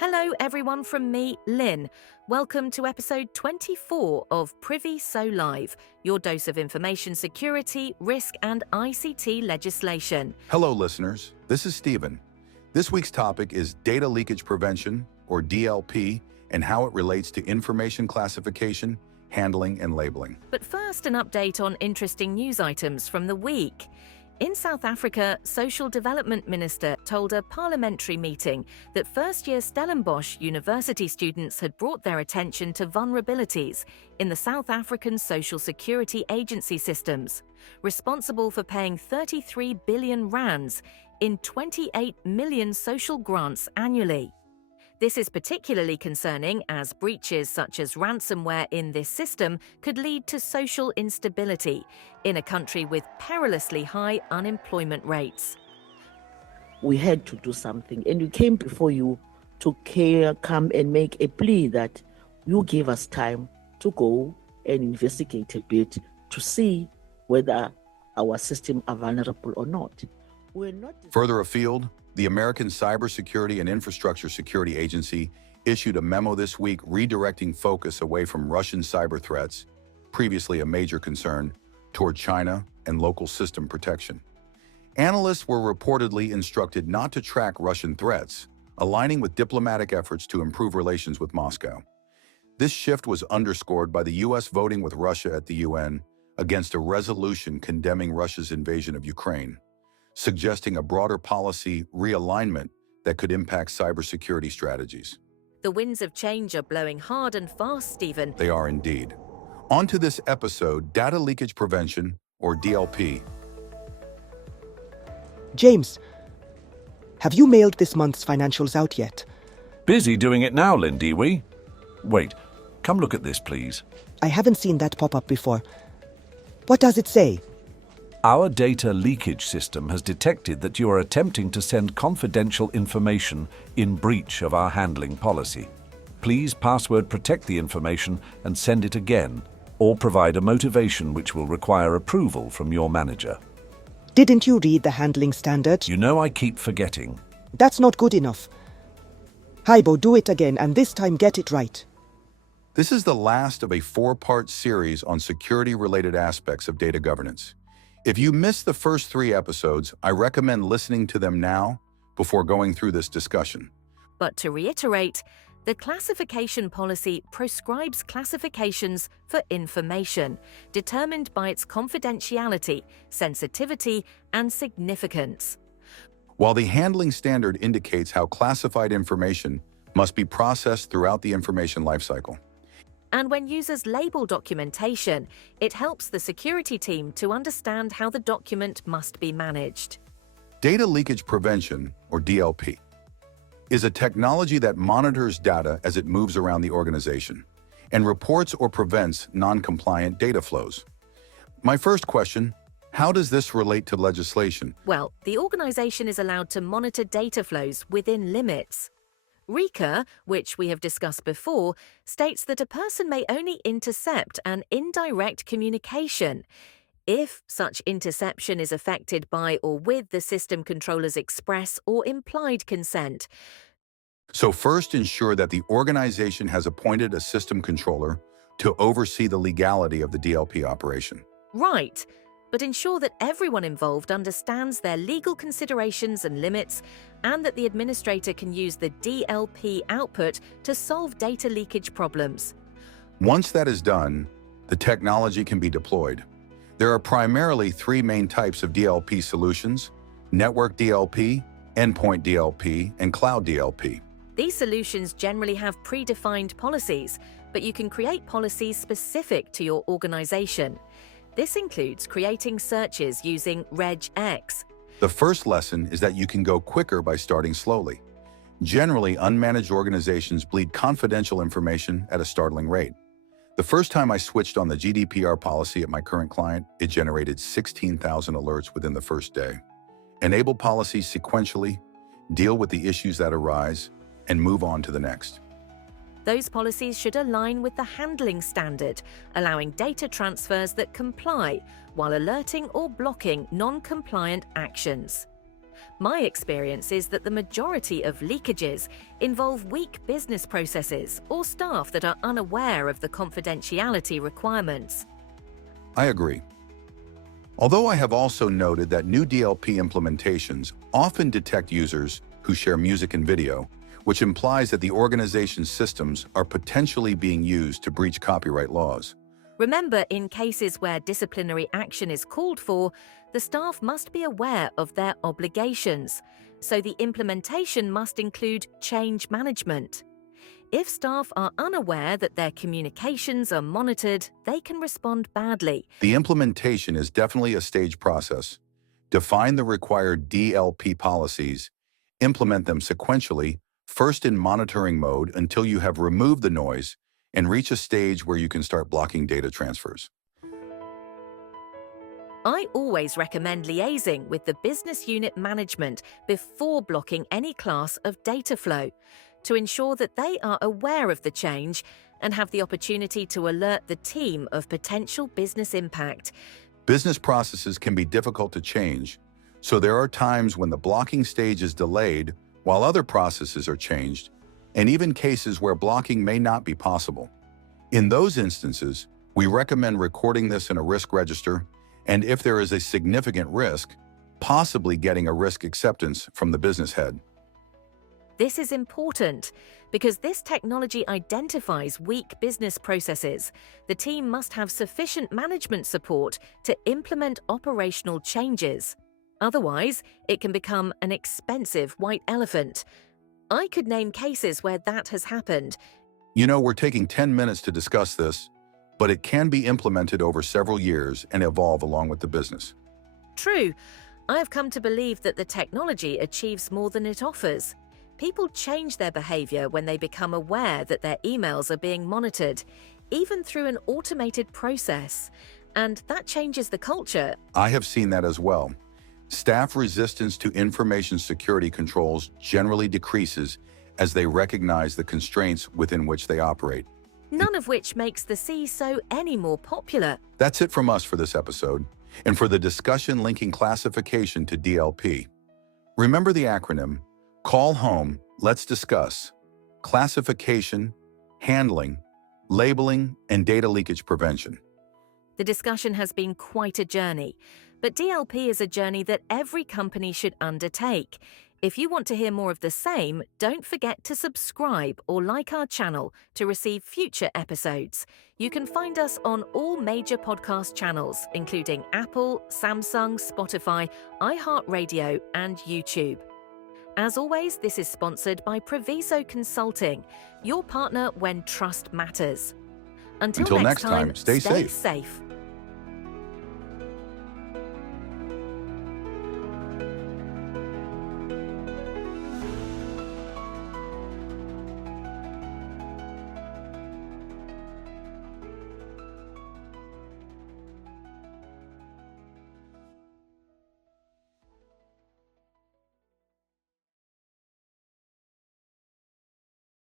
Hello everyone from me, Lyn. Welcome to episode 24 of Priviso Live, your dose of information security, risk and ICT legislation. Hello listeners, this is Stephen. This week's topic is Data Leakage Prevention, or DLP, and how it relates to information classification, handling and labeling. But first, an update on interesting news items from the week. In South Africa, Social Development Minister told a parliamentary meeting that first-year Stellenbosch University students had brought their attention to vulnerabilities in the South African Social Security Agency systems, responsible for paying 33 billion rands in 28 million social grants annually. This is particularly concerning as breaches such as ransomware in this system could lead to social instability in a country with perilously high unemployment rates. We had to do something, and we came before you to come and make a plea that you give us time to go and investigate a bit to see whether our systems are vulnerable or not. Further afield, the American Cybersecurity and Infrastructure Security Agency issued a memo this week redirecting focus away from Russian cyber threats, previously a major concern, toward China and local system protection. Analysts were reportedly instructed not to track Russian threats, aligning with diplomatic efforts to improve relations with Moscow. This shift was underscored by the U.S. voting with Russia at the UN against a resolution condemning Russia's invasion of Ukraine, suggesting a broader policy realignment that could impact cybersecurity strategies. The winds of change are blowing hard and fast, Stephen. They are indeed. On to this episode, Data Leakage Prevention, or DLP. James, have you mailed this month's financials out yet? Busy doing it now, Lyn, we? Wait, come look at this, please. I haven't seen that pop up before. What does it say? Our data leakage system has detected that you are attempting to send confidential information in breach of our handling policy. Please password protect the information and send it again, or provide a motivation which will require approval from your manager. Didn't you read the handling standard? You know I keep forgetting. That's not good enough. Hybo, do it again, and this time get it right. This is the last of a 4-part series on security-related aspects of data governance. If you missed the first 3 episodes, I recommend listening to them now before going through this discussion. But to reiterate, the classification policy prescribes classifications for information, determined by its confidentiality, sensitivity, and significance. While the handling standard indicates how classified information must be processed throughout the information lifecycle. And when users label documentation, it helps the security team to understand how the document must be managed. Data Leakage Prevention, or DLP, is a technology that monitors data as it moves around the organization and reports or prevents non-compliant data flows. My first question, how does this relate to legislation? Well, the organization is allowed to monitor data flows within limits. RICA, which we have discussed before, states that a person may only intercept an indirect communication if such interception is affected by or with the system controller's express or implied consent. So first, ensure that the organization has appointed a system controller to oversee the legality of the DLP operation. Right. But ensure that everyone involved understands their legal considerations and limits, and that the administrator can use the DLP output to solve data leakage problems. Once that is done, the technology can be deployed. There are primarily 3 main types of DLP solutions: network DLP, endpoint DLP, and cloud DLP. These solutions generally have predefined policies, but you can create policies specific to your organization. This includes creating searches using regex. The first lesson is that you can go quicker by starting slowly. Generally, unmanaged organizations bleed confidential information at a startling rate. The first time I switched on the GDPR policy at my current client, it generated 16,000 alerts within the first day. Enable policies sequentially, deal with the issues that arise, and move on to the next. Those policies should align with the handling standard, allowing data transfers that comply while alerting or blocking non-compliant actions. My experience is that the majority of leakages involve weak business processes or staff that are unaware of the confidentiality requirements. I agree. Although I have also noted that new DLP implementations often detect users who share music and video, which implies that the organization's systems are potentially being used to breach copyright laws. Remember, in cases where disciplinary action is called for, the staff must be aware of their obligations, so the implementation must include change management. If staff are unaware that their communications are monitored, they can respond badly. The implementation is definitely a staged process. Define the required DLP policies, implement them sequentially, first in monitoring mode until you have removed the noise, and reach a stage where you can start blocking data transfers. I always recommend liaising with the business unit management before blocking any class of data flow to ensure that they are aware of the change and have the opportunity to alert the team of potential business impact. Business processes can be difficult to change, so there are times when the blocking stage is delayed while other processes are changed, and even cases where blocking may not be possible. In those instances, we recommend recording this in a risk register, and if there is a significant risk, possibly getting a risk acceptance from the business head. This is important because this technology identifies weak business processes. The team must have sufficient management support to implement operational changes. Otherwise, it can become an expensive white elephant. I could name cases where that has happened. You know, we're taking 10 minutes to discuss this, but it can be implemented over several years and evolve along with the business. True. I have come to believe that the technology achieves more than it offers. People change their behavior when they become aware that their emails are being monitored, even through an automated process. And that changes the culture. I have seen that as well. Staff resistance to information security controls generally decreases as they recognize the constraints within which they operate. None of which makes the CISO any more popular. That's it from us for this episode, and for the discussion linking classification to DLP. Remember the acronym: Call Home, Let's Discuss, Classification, Handling, Labeling, and Data Leakage Prevention. The discussion has been quite a journey, but DLP is a journey that every company should undertake. If you want to hear more of the same, don't forget to subscribe or like our channel to receive future episodes. You can find us on all major podcast channels, including Apple, Samsung, Spotify, iHeartRadio, and YouTube. As always, this is sponsored by Priviso Consulting, your partner when trust matters. Until next time, stay safe. safe.